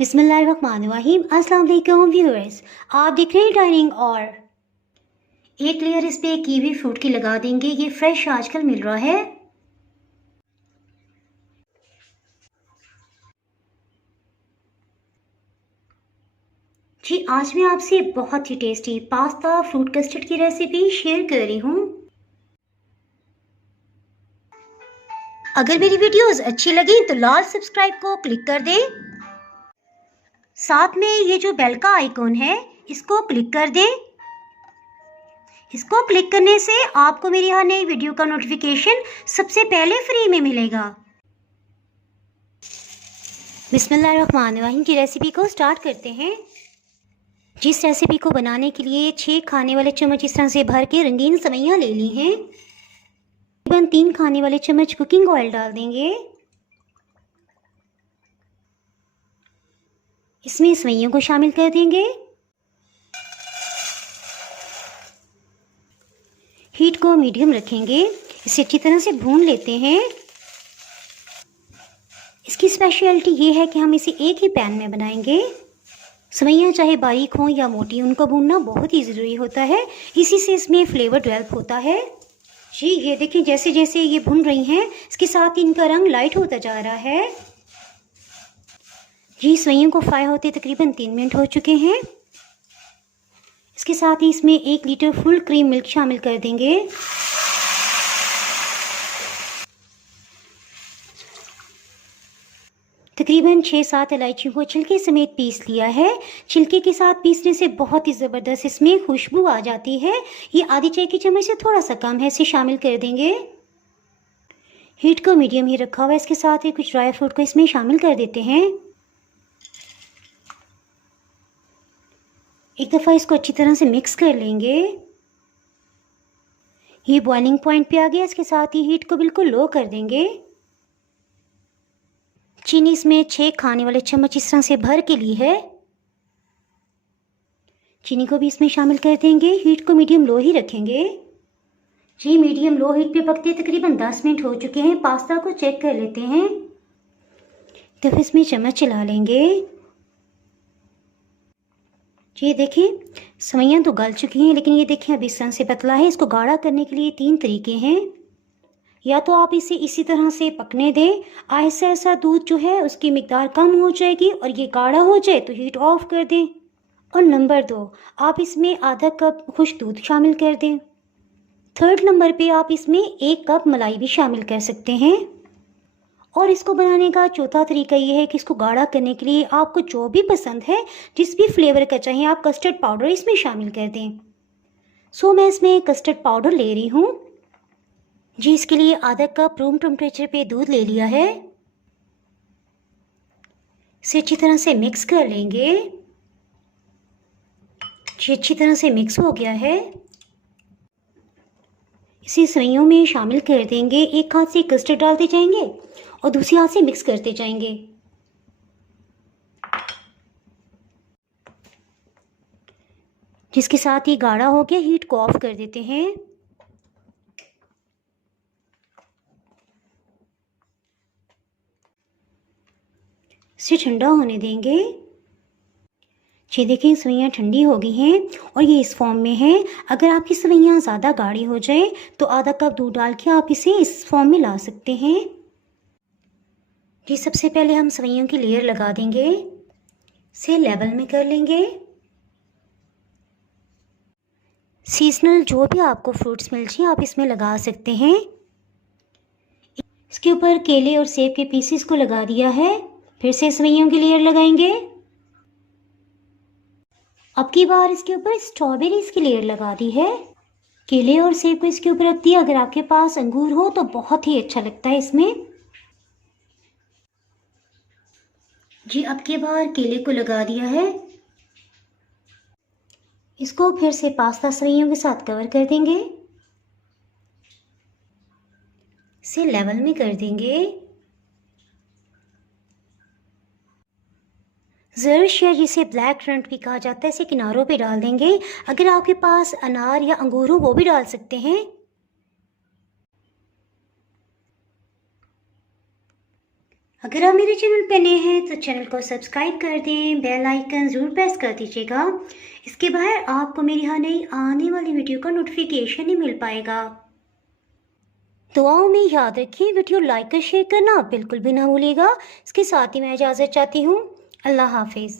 बिस्मिल्लाहिर्रहमानिर्रहीम। अस्सलाम वालेकुम व्यूअर्स, आप देख रहे हैं डाइनिंग और एक लेयर इस पे कीवी फ्रूट की लगा देंगे। ये फ्रेश आजकल मिल रहा है। जी आज मैं आपसे बहुत ही टेस्टी पास्ता फ्रूट कस्टर्ड की रेसिपी शेयर कर रही हूँ। अगर मेरी वीडियोस अच्छी लगी तो लाल सब्सक्राइब को क्लिक कर दें। साथ में ये जो बेल का आइकॉन है इसको क्लिक कर दें। इसको क्लिक करने से आपको मेरी हर नई वीडियो का नोटिफिकेशन सबसे पहले फ्री में मिलेगा। बिस्मिल्लाहिर्रहमानिर्रहीम की रेसिपी को स्टार्ट करते हैं। जिस रेसिपी को बनाने के लिए 6 खाने वाले चम्मच इस तरह से भर के रंगीन सेवइयां ले ली हैं। तकरीबन 3 खाने वाले चम्मच कुकिंग ऑयल डाल देंगे। इसमें सेवइयों को शामिल कर देंगे। हीट को मीडियम रखेंगे। इसे अच्छी तरह से भून लेते हैं। इसकी स्पेशलिटी ये है कि हम इसे एक ही पैन में बनाएंगे। सेवइयां चाहे बारीक हों या मोटी, उनको भूनना बहुत ही ज़रूरी होता है। इसी से इसमें फ्लेवर डेवलप होता है। जी ये देखिए, जैसे जैसे ये भुन रही हैं इसके साथ इनका रंग लाइट होता जा रहा है। जी सेवइयों को फ्राई होते तकरीबन 3 मिनट हो चुके हैं। इसके साथ ही इसमें 1 लीटर फुल क्रीम मिल्क शामिल कर देंगे। तकरीबन 6-7 इलायचियों को छिलके समेत पीस लिया है। छिलके के साथ पीसने से बहुत ही ज़बरदस्त इसमें खुशबू आ जाती है। ये आधी चाय की चम्मच से थोड़ा सा कम है, इसे शामिल कर देंगे। हीट को मीडियम ही रखा हुआ है। इसके साथ ही कुछ ड्राई फ्रूट को इसमें शामिल कर देते हैं। एक दफ़ा इसको अच्छी तरह से मिक्स कर लेंगे। ये बॉइलिंग पॉइंट पे आ गया। इसके साथ ही हीट को बिल्कुल लो कर देंगे। चीनी इसमें 6 खाने वाले चम्मच इस तरह से भर के ली है। चीनी को भी इसमें शामिल कर देंगे। हीट को मीडियम लो ही रखेंगे। जी मीडियम लो हीट पे पकते तकरीबन 10 मिनट हो चुके हैं। पास्ता को चेक कर लेते हैं। तो फिर इसमें चम्मच चला लेंगे। ये देखिए सेवइयां तो गल चुकी हैं, लेकिन ये देखिए अभी इस तरह से पतला है। इसको गाढ़ा करने के लिए 3 तरीके हैं। या तो आप इसे इसी तरह से पकने दें, ऐसा ऐसा दूध जो है उसकी मिकदार कम हो जाएगी और ये गाढ़ा हो जाए तो हीट ऑफ कर दें। और नंबर 2, आप इसमें आधा कप खुश्क दूध शामिल कर दें। थर्ड नंबर पे आप इसमें 1 कप मलाई भी शामिल कर सकते हैं। और इसको बनाने का चौथा तरीका ये है कि इसको गाढ़ा करने के लिए आपको जो भी पसंद है, जिस भी फ्लेवर का चाहिए, आप कस्टर्ड पाउडर इसमें शामिल कर दें। सो मैं इसमें कस्टर्ड पाउडर ले रही हूँ। जी इसके लिए आधा कप रूम टेम्परेचर पे दूध ले लिया है। इसे अच्छी तरह से मिक्स कर लेंगे। जी अच्छी तरह से मिक्स हो गया है। इसे सेवइयों में शामिल कर देंगे। एक हाथ से कस्टर्ड डालते जाएंगे और दूसरे हाथ से मिक्स करते जाएंगे। जिसके साथ ही गाढ़ा हो गया, हीट को ऑफ कर देते हैं। इसे ठंडा होने देंगे। ये देखें सेवइयां ठंडी हो गई हैं और ये इस फॉर्म में है। अगर आपकी सेवइयां ज़्यादा गाढ़ी हो जाए तो आधा कप दूध डाल के आप इसे इस फॉर्म में ला सकते हैं। जी सबसे पहले हम सेवइयों की लेयर लगा देंगे। इसे लेवल में कर लेंगे। सीजनल जो भी आपको फ्रूट्स मिल जाए आप इसमें लगा सकते हैं। इसके ऊपर केले और सेब के पीसेस को लगा दिया है। फिर से सेवइयों की लेयर लगाएंगे। अब की बार इसके ऊपर स्ट्रॉबेरीज की लेयर लगा दी है। केले और सेब को इसके ऊपर रख दिया। अगर आपके पास अंगूर हो तो बहुत ही अच्छा लगता है इसमें। जी अब की बार केले को लगा दिया है। इसको फिर से पास्ता सेवइयों के साथ कवर कर देंगे। इसे लेवल में कर देंगे। ज़र्श या जिसे ब्लैक करंट भी कहा जाता है, इसे किनारों पे डाल देंगे। अगर आपके पास अनार या अंगूर हो वो भी डाल सकते हैं। अगर आप मेरे चैनल पे नए हैं तो चैनल को सब्सक्राइब कर दें, बेल आइकन ज़रूर प्रेस कर दीजिएगा। इसके बाहर आपको मेरी हर नई आने वाली वीडियो का नोटिफिकेशन ही मिल पाएगा। दुआओं में याद रखिए, वीडियो लाइक और शेयर करना बिल्कुल भी ना भूलिएगा। इसके साथ ही मैं इजाज़त चाहती हूँ। अल्लाह हाफिज़।